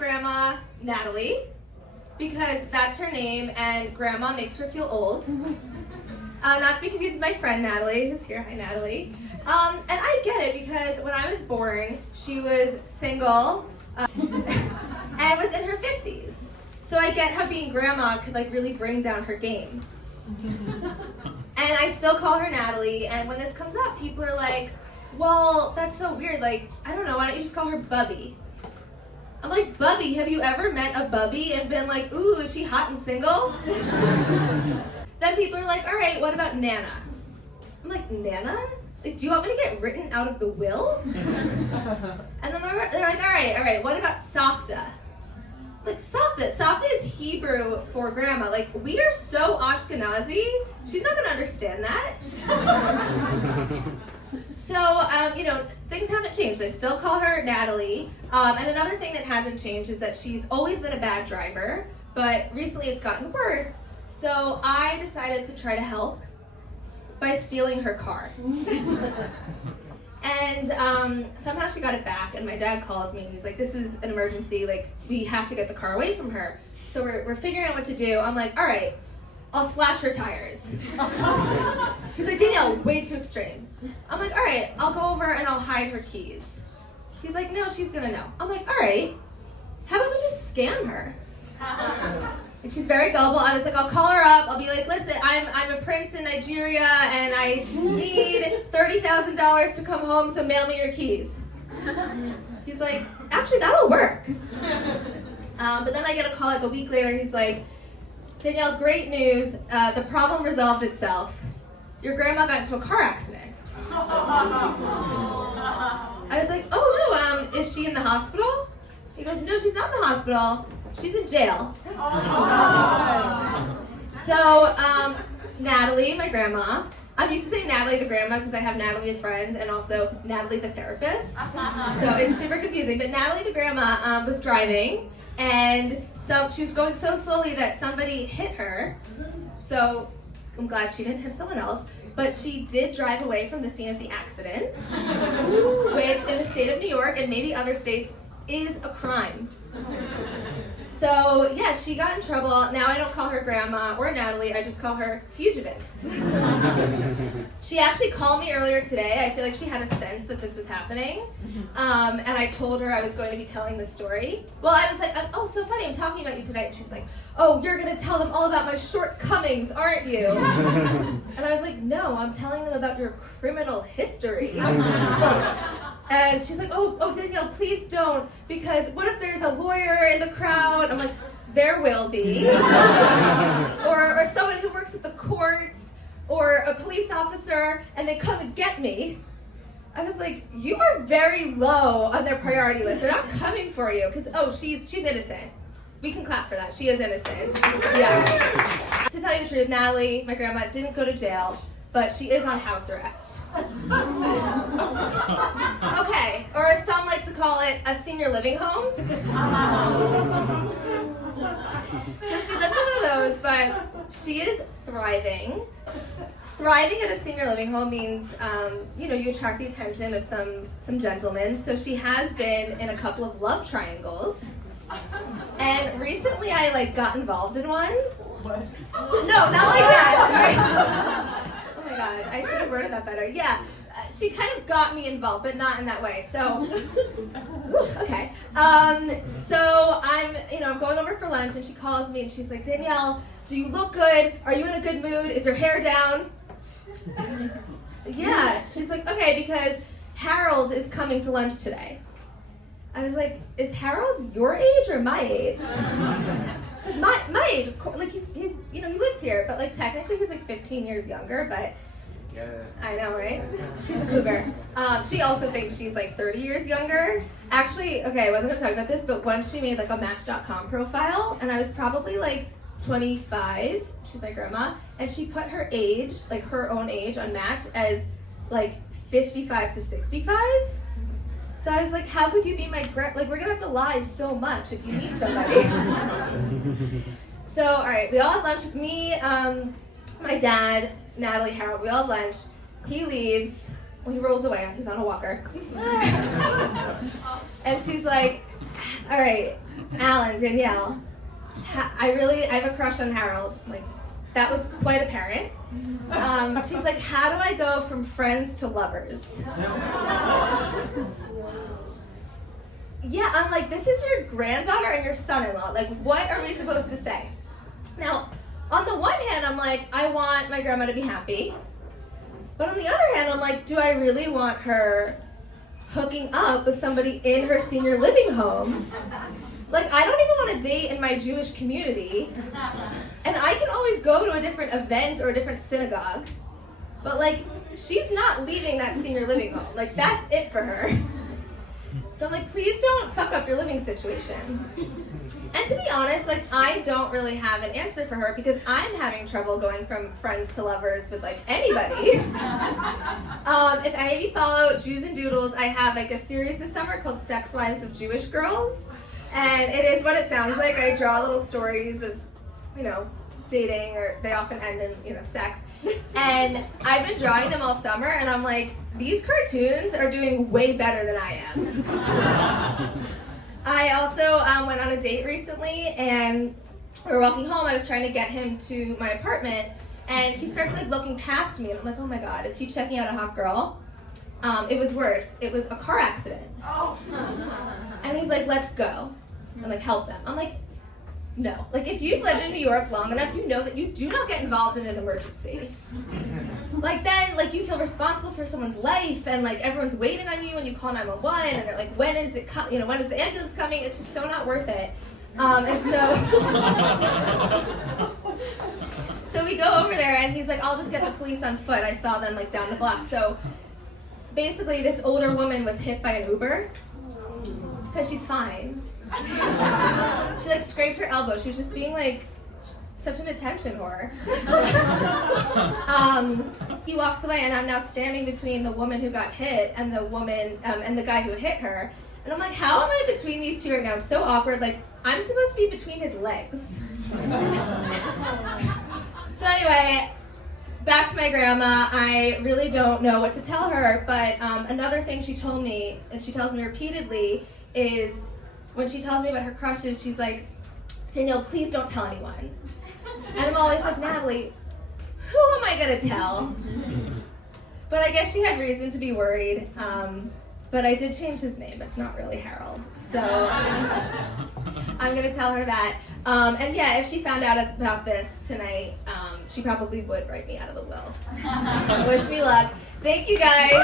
grandma Natalie because that's her name and grandma makes her feel old. Not to be confused with my friend Natalie, who's here. Hi, Natalie. And I get it because when I was born, she was single and was in her 50s. So I get how being grandma could like really bring down her game. And I still call her Natalie, and when this comes up, people are like, well, that's so weird, like, I don't know, why don't you just call her Bubby? I'm like, Bubby, have you ever met a Bubby and been like, ooh, is she hot and single? Then people are like, all right, what about Nana? I'm like, Nana? Like, do you want me to get written out of the will? And then they're like, all right, what about Safta? Like, Safta is Hebrew for grandma. Like, we are so Ashkenazi, she's not gonna understand that. So, things haven't changed. I still call her Natalie. And another thing that hasn't changed is that she's always been a bad driver, but recently it's gotten worse. So I decided to try to help by stealing her car. And somehow she got it back, and my dad calls me, and he's like, this is an emergency, like, we have to get the car away from her. So we're figuring out what to do. I'm like, all right, I'll slash her tires. He's like, Danielle, way too extreme. I'm like, all right, I'll go over and I'll hide her keys. He's like, no, she's gonna know. I'm like, all right, how about we just scam her? And she's very gullible. I was like, I'll call her up. I'll be like, listen, I'm a prince in Nigeria and I need $30,000 to come home, so mail me your keys. He's like, actually, that'll work. But then I get a call like a week later. He's like, Danielle, great news. The problem resolved itself. Your grandma got into a car accident. I was like, oh no, is she in the hospital? He goes, no, she's not in the hospital. She's in jail. So, Natalie, my grandma, I'm used to saying Natalie the grandma because I have Natalie the friend and also Natalie the therapist. So it's super confusing. But Natalie the grandma was driving and she was going so slowly that somebody hit her. So I'm glad she didn't hit someone else. But she did drive away from the scene of the accident, which in the state of New York and maybe other states is a crime. So yeah, she got in trouble. Now I don't call her grandma or Natalie, I just call her fugitive. She actually called me earlier today. I feel like she had a sense that this was happening. And I told her I was going to be telling this story. Well, I was like, oh, so funny, I'm talking about you tonight. And she was like, oh, you're gonna tell them all about my shortcomings, aren't you? And I was like, no, I'm telling them about your criminal history. And she's like, oh, Danielle, please don't, because what if there's a lawyer in the crowd? I'm like, there will be. or someone who works at the courts, or a police officer, and they come and get me. I was like, you are very low on their priority list. They're not coming for you, because, she's innocent. We can clap for that. She is innocent. Yeah. To tell you the truth, Natalie, my grandma, didn't go to jail, but she is on house arrest. Okay, or as some like to call it, a senior living home. So she lives in one of those, but she is thriving. Thriving at a senior living home means, you attract the attention of some gentlemen. So she has been in a couple of love triangles. And recently I got involved in one. What? No, not like that. Sorry. Oh my God, I should have worded that better. Yeah, she kind of got me involved, but not in that way. So, okay. So I'm going over for lunch, and she calls me, and she's like, Danielle, do you look good? Are you in a good mood? Is your hair down? Yeah. She's like, okay, because Harold is coming to lunch today. I was like, is Harold your age or my age? She's like, my age, of course. Like, he's he lives here, but technically he's 15 years younger, but yeah. I know, right? She's a cougar. She also thinks she's 30 years younger. Actually, okay, I wasn't gonna talk about this, but once she made a Match.com profile, and I was probably 25, she's my grandma, and she put her age, her own age on Match as 55 to 65. So I was like, how could you be my we're gonna have to lie so much if you meet somebody. So, all right, we all have lunch with me, my dad, Natalie, Harold, we all have lunch. He leaves, Well, he rolls away, he's on a walker. And she's like, all right, Alan, Danielle, I have a crush on Harold. Like, that was quite apparent. She's like, how do I go from friends to lovers? Yeah, I'm like, this is your granddaughter and your son-in-law. Like, what are we supposed to say? Now, on the one hand, I'm like, I want my grandma to be happy. But on the other hand, I'm like, do I really want her hooking up with somebody in her senior living home? Like, I don't even want to date in my Jewish community. And I can always go to a different event or a different synagogue. But, like, she's not leaving that senior living home. Like, that's it for her. So I'm like, please don't fuck up your living situation. And to be honest, like, I don't really have an answer for her because I'm having trouble going from friends to lovers with, like, anybody. If any of you follow Jews and Doodles, I have, like, a series this summer called Sex Lives of Jewish Girls. And it is what it sounds like. I draw little stories of, you know, dating, or they often end in, you know, sex. And I've been drawing them all summer, and I'm like, these cartoons are doing way better than I am. I also went on a date recently, and we were walking home. I was trying to get him to my apartment, and he starts like looking past me, and I'm like, oh my god, is he checking out a hot girl? It was worse. It was a car accident. Oh. And he's like, let's go and like help them. I'm like, no. Like, if you've lived in New York long enough, you know that you do not get involved in an emergency. Like, then, like, you feel responsible for someone's life, and like everyone's waiting on you when you call 911, and they're like, when is it when is the ambulance coming? It's just so not worth it. And so we go over there, and he's like, I'll just get the police on foot. I saw them like down the block. So basically, this older woman was hit by an Uber because she's fine. She like scraped her elbow. She was just being like such an attention whore. He walks away, and I'm now standing between the woman who got hit and the woman and the guy who hit her. And I'm like, how am I between these two right now? I'm so awkward. Like, I'm supposed to be between his legs. So anyway, back to my grandma. I really don't know what to tell her, but another thing she told me, and she tells me repeatedly, is when she tells me about her crushes, she's like, Danielle, please don't tell anyone. And I'm always like, Natalie, who am I gonna tell? But I guess she had reason to be worried. But I did change his name. It's not really Harold. So I'm gonna tell her that. And yeah, if she found out about this tonight, she probably would write me out of the will. Wish me luck. Thank you guys.